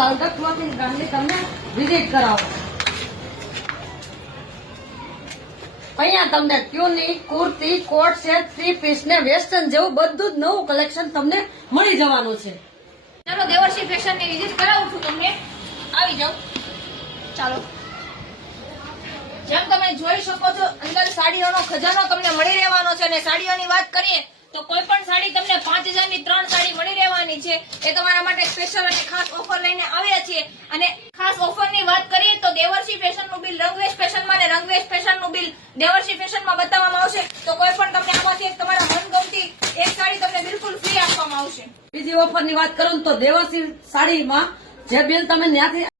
Lalgadh clothing બ્રાન્ડની તમને visit કરાવો। અહીંયા તમને tunic, kurti, coat set, three piece ને વેસ્ટર્ન જેવું બધું જ નવું કલેક્શન તમને મળી જવાનું છે। ચાલો દેવર્ષી ફેશન ની વિઝિટ કરાવું છું તમને, આવી જાઓ। ચાલો, જેમ તમે જોઈ શકો છો અંદર સાડીઓનો ખજાનો તમને મળી રહેવાનો છે। અને સાડીઓની વાત કરીએ તો કોઈ પણ સાડી તમને 5000 ની 3 સાડી મળી રહેવાની છે। એ તમારા માટે સ્પેશિયલ અને ખાસ ઓફર લઈને આવ્યા છીએ। અને ખાસ ઓફર ની વાત કરીએ તો દેવર્ષી ફેશન નું બિલ રંગવેશ ફેશન માં અને રંગવેશ ફેશન નું બિલ દેવર્ષી ફેશન માં બતાવવામાં આવશે। તો કોઈ પણ તમને આમાંથી એક તમારા મનગમતી એક સાડી તમને બિલકુલ ફ્રી આપવામાં આવશે। બીજી ઓફર ની વાત કરું તો દેવર્ષી સાડીમાં જે બિલ તમે ત્યાંથી